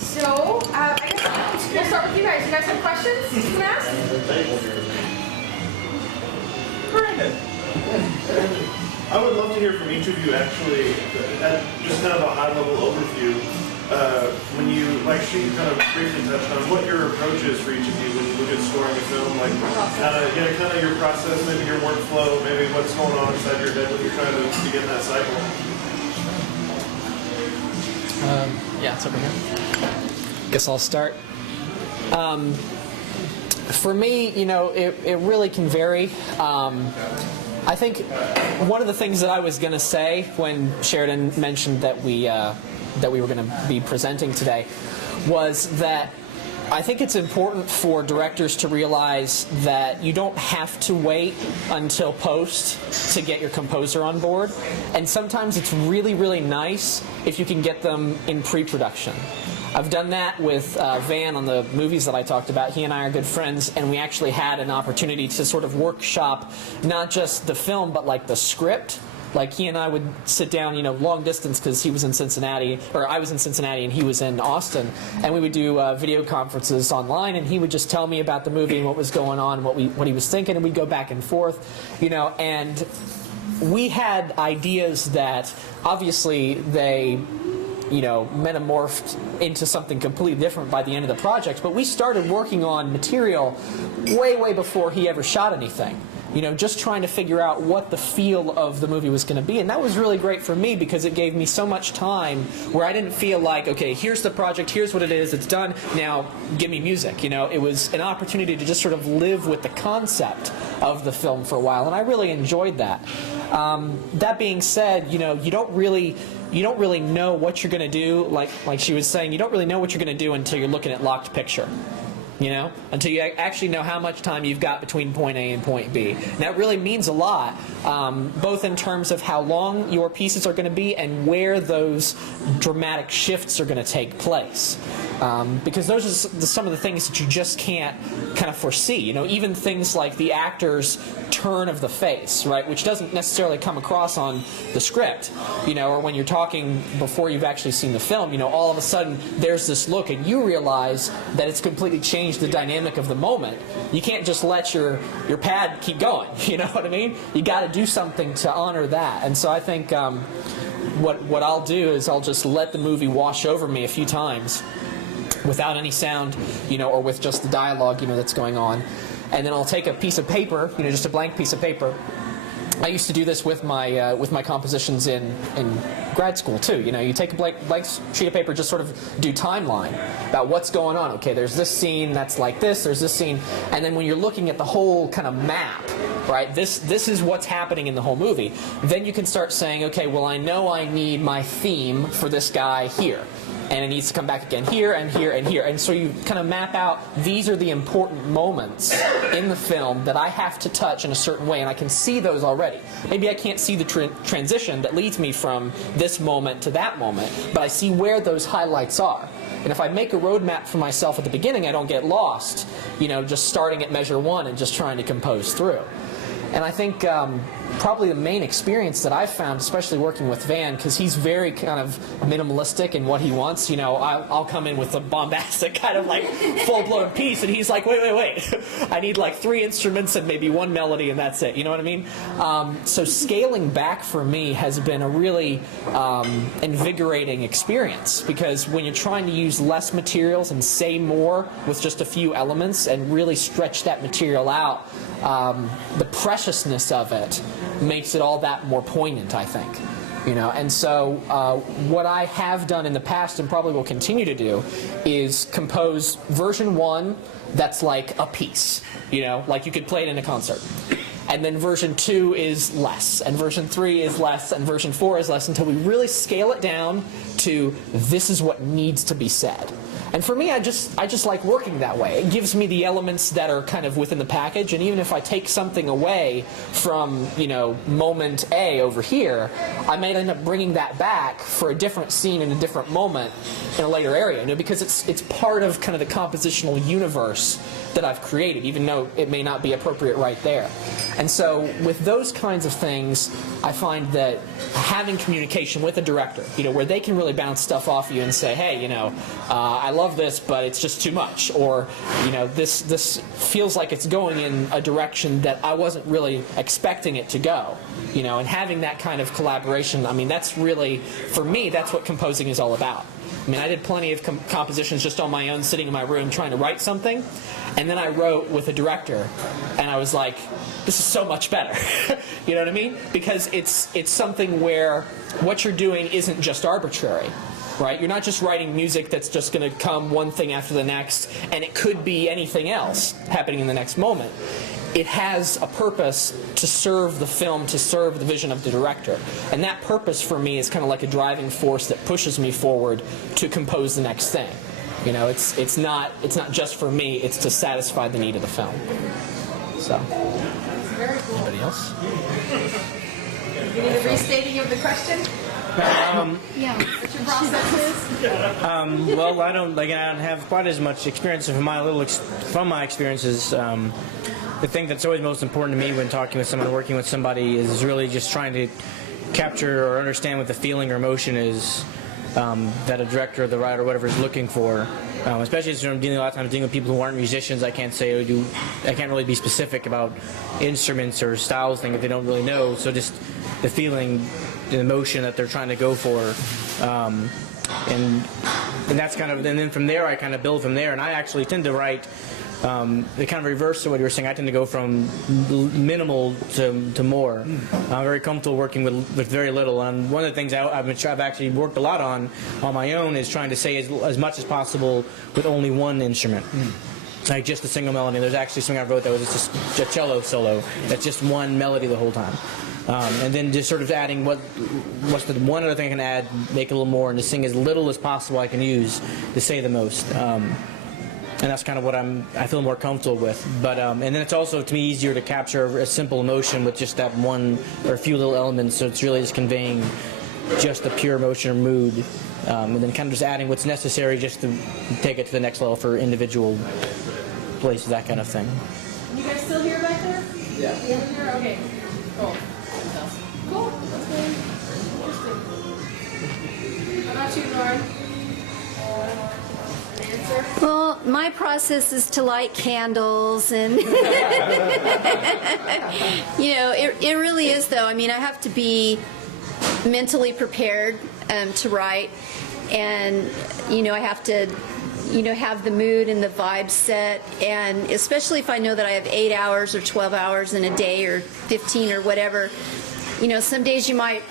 So, I guess we'll start with you guys. You guys have questions you can ask? Brandon. I would love to hear from each of you actually, at just kind of a high-level overview, when you, like she kind of briefly touched on, what your approach is for each of you when you look at scoring a film, like kind of your process, maybe your workflow, maybe what's going on inside your head when you're trying to begin that cycle. Yeah, it's over here. Guess I'll start. For me, you know, it really can vary. I think one of the things that I was going to say when H.Cherdon mentioned that we were going to be presenting today was that I think it's important for directors to realize that you don't have to wait until post to get your composer on board, and sometimes it's really, really nice if you can get them in pre-production. I've done that with Van on the movies that I talked about. He and I are good friends, and we actually had an opportunity to sort of workshop not just the film, but like the script. Like he and I would sit down, you know, long distance because he was in Cincinnati, or I was in Cincinnati and he was in Austin, and we would do video conferences online, and he would just tell me about the movie and what was going on, what he was thinking, and we'd go back and forth, you know, and we had ideas that obviously they, you know, metamorphed into something completely different by the end of the project, but we started working on material way, way before he ever shot anything. You know, just trying to figure out what the feel of the movie was going to be. And that was really great for me because it gave me so much time where I didn't feel like, okay, here's the project, here's what it is, it's done, now give me music. You know, it was an opportunity to just sort of live with the concept of the film for a while, and I really enjoyed that. That being said, you know, you don't really know what you're going to do. Like she was saying, you don't really know what you're going to do until you're looking at locked picture. You know, until you actually know how much time you've got between point A and point B. And that really means a lot, both in terms of how long your pieces are going to be and where those dramatic shifts are going to take place. Because those are some of the things that you just can't kind of foresee. You know, even things like the actor's turn of the face, right, which doesn't necessarily come across on the script, you know, or when you're talking before you've actually seen the film, you know, all of a sudden there's this look and you realize that it's completely changed the dynamic of the moment. You can't just let your pad keep going, you know what I mean? You got to do something to honor that. And so I think what I'll do is I'll just let the movie wash over me a few times without any sound, you know, or with just the dialogue, you know, that's going on. And then I'll take a piece of paper, you know, just a blank piece of paper. I used to do this with my compositions in grad school too. You know, you take a blank sheet of paper, just sort of do timeline about what's going on. Okay, there's this scene that's like this. There's this scene, and then when you're looking at the whole kind of map, right? This is what's happening in the whole movie. Then you can start saying, okay, well, I know I need my theme for this guy here. And it needs to come back again here and here and here. And so you kind of map out, these are the important moments in the film that I have to touch in a certain way, and I can see those already. Maybe I can't see the transition that leads me from this moment to that moment, but I see where those highlights are. And if I make a roadmap for myself at the beginning, I don't get lost, you know, just starting at measure one and just trying to compose through. And I think probably the main experience that I've found, especially working with Van, because he's very kind of minimalistic in what he wants. You know, I'll come in with a bombastic kind of like full-blown piece, and he's like, wait. I need like 3 instruments and maybe 1 melody, and that's it. You know what I mean? So scaling back for me has been a really invigorating experience, because when you're trying to use less materials and say more with just a few elements and really stretch that material out, the preciousness of it makes it all that more poignant, I think. You know, and so what I have done in the past and probably will continue to do is compose version 1 that's like a piece, you know, like you could play it in a concert. And then version 2 is less, and version 3 is less, and version 4 is less, until we really scale it down to this is what needs to be said. And for me, I just like working that way. It gives me the elements that are kind of within the package, and even if I take something away from, you know, moment A over here, I might end up bringing that back for a different scene in a different moment in a later area, you know, because it's part of kind of the compositional universe that I've created, even though it may not be appropriate right there. And so with those kinds of things, I find that having communication with a director, where they can really bounce stuff off you and say, hey, I love this, but it's just too much, or this feels like it's going in a direction that I wasn't really expecting it to go, and having that kind of collaboration, I mean, that's really, for me, that's what composing is all about. I mean, I did plenty of compositions just on my own, sitting in my room trying to write something, and then I wrote with a director, and I was like, this is so much better. You know what I mean? Because it's something where what you're doing isn't just arbitrary, right? You're not just writing music that's just going to come one thing after the next, and it could be anything else happening in the next moment. It has a purpose to serve the film, to serve the vision of the director. And that purpose for me is kind of like a driving force that pushes me forward to compose the next thing. It's not just for me, it's to satisfy the need of the film. So. Very cool. Anybody else? You need a restating of the question? Yeah. What your process is? Well, I don't have quite as much experience from my experiences. The thing that's always most important to me when talking with someone, working with somebody, is really just trying to capture or understand what the feeling or emotion is that a director or the writer or whatever is looking for. Especially since I'm a lot of times dealing with people who aren't musicians, I can't really be specific about instruments or styles thing if they don't really know. So just the feeling, the emotion that they're trying to go for, and that's kind of, and then from there I kind of build from there. And I actually tend to write the kind of reverse to what you were saying. I tend to go from minimal to more. I'm very comfortable working with very little. And one of the things I've actually worked a lot on my own is trying to say as much as possible with only one instrument. Like just a single melody. There's actually something I wrote that was just a cello solo. That's just one melody the whole time. And then just sort of adding what's the one other thing I can add, make a little more, and to sing as little as possible I can use to say the most. And that's kind of what I feel more comfortable with. But and then it's also, to me, easier to capture a simple emotion with just that one or a few little elements. So it's really just conveying just the pure emotion or mood, and then kind of just adding what's necessary just to take it to the next level for individual places, that kind of thing. You guys still here back there? Yeah. Here? Okay. Cool. Cool. That's very interesting. How about you, Lauren? Answer? Well, my process is to light candles, and it really is, though. I mean, I have to be mentally prepared to write, and I have to have the mood and the vibe set, and especially if I know that I have 8 hours or 12 hours in a day or 15 or whatever. Some days you might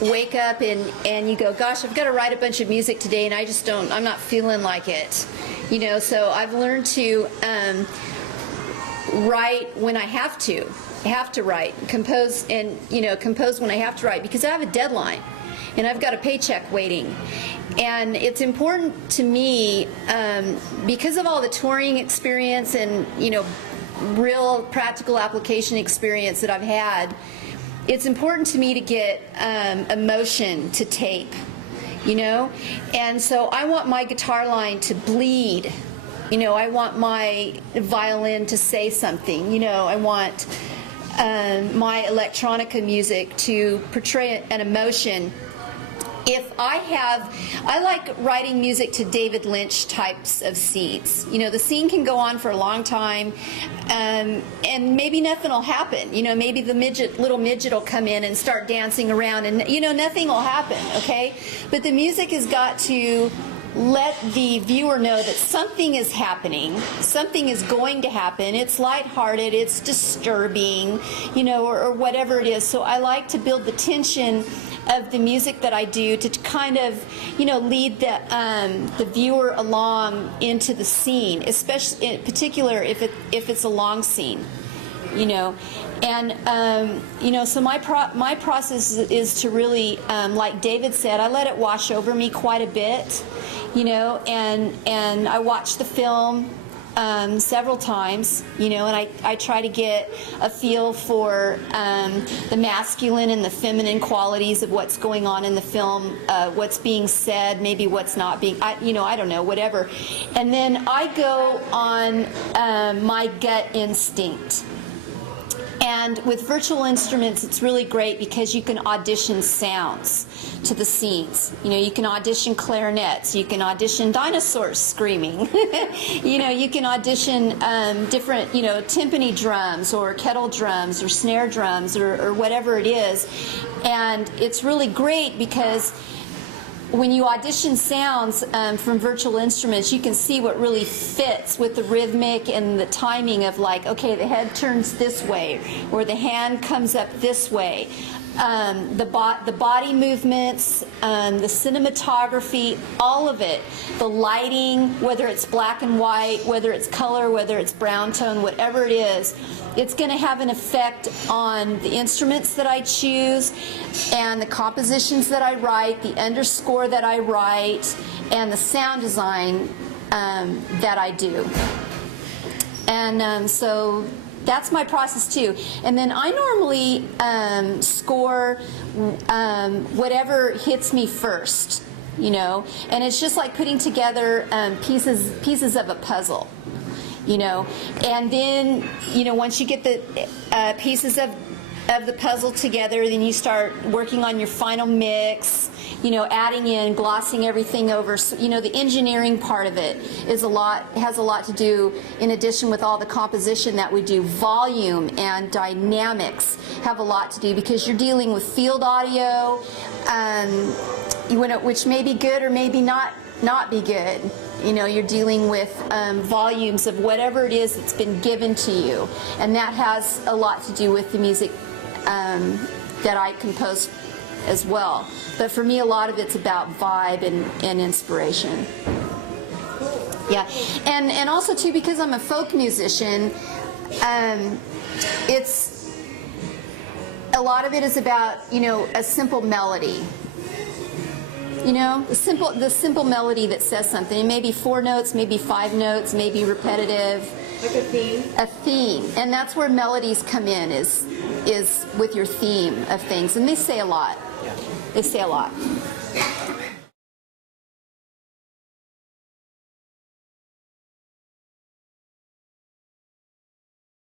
wake up and you go, gosh, I've got to write a bunch of music today, and I'm not feeling like it. So I've learned to write when I have to write, compose when I have to write, because I have a deadline and I've got a paycheck waiting. And it's important to me, because of all the touring experience and real practical application experience that I've had, it's important to me to get emotion to tape, and so I want my guitar line to bleed, I want my violin to say something, I want my electronica music to portray an emotion. If I like writing music to David Lynch types of scenes. The scene can go on for a long time, and maybe nothing will happen. Maybe the little midget will come in and start dancing around, and nothing will happen. Okay, but the music has got to let the viewer know that something is happening, something is going to happen. It's lighthearted, it's disturbing, or whatever it is. So I like to build the tension of the music that I do to kind of, lead the viewer along into the scene, especially in particular if it's a long scene, and so my process is to really, like David said, I let it wash over me quite a bit, and I watch the film, several times, and I try to get a feel for the masculine and the feminine qualities of what's going on in the film, what's being said, maybe what's not being, I don't know, whatever. And then I go on my gut instinct. And with virtual instruments, it's really great because you can audition sounds to the scenes. You can audition clarinets, you can audition dinosaurs screaming, you can audition different, timpani drums or kettle drums or snare drums or whatever it is. And it's really great because when you audition sounds from virtual instruments, you can see what really fits with the rhythmic and the timing of, like, okay, the head turns this way, or the hand comes up this way. The body movements, the cinematography, all of it, the lighting, whether it's black and white, whether it's color, whether it's brown tone, whatever it is, it's going to have an effect on the instruments that I choose and the compositions that I write, the underscore that I write, and the sound design that I do. And so that's my process too. And then I normally score whatever hits me first, and it's just like putting together pieces of a puzzle, and then once you get the pieces of the puzzle together, then you start working on your final mix, adding in, glossing everything over. So, the engineering part of it has a lot to do, in addition with all the composition that we do. Volume and dynamics have a lot to do because you're dealing with field audio, which may be good or maybe not be good. You're dealing with volumes of whatever it is that's been given to you, and that has a lot to do with the music that I compose as well. But for me, a lot of it's about vibe and inspiration. Yeah, and also too, because I'm a folk musician, it's a lot of it is about a simple melody. The simple melody that says something. It may be 4 notes, maybe 5 notes, maybe repetitive. Like a theme? A theme. And that's where melodies come in, is with your theme of things. And they say a lot. Yeah. They say a lot.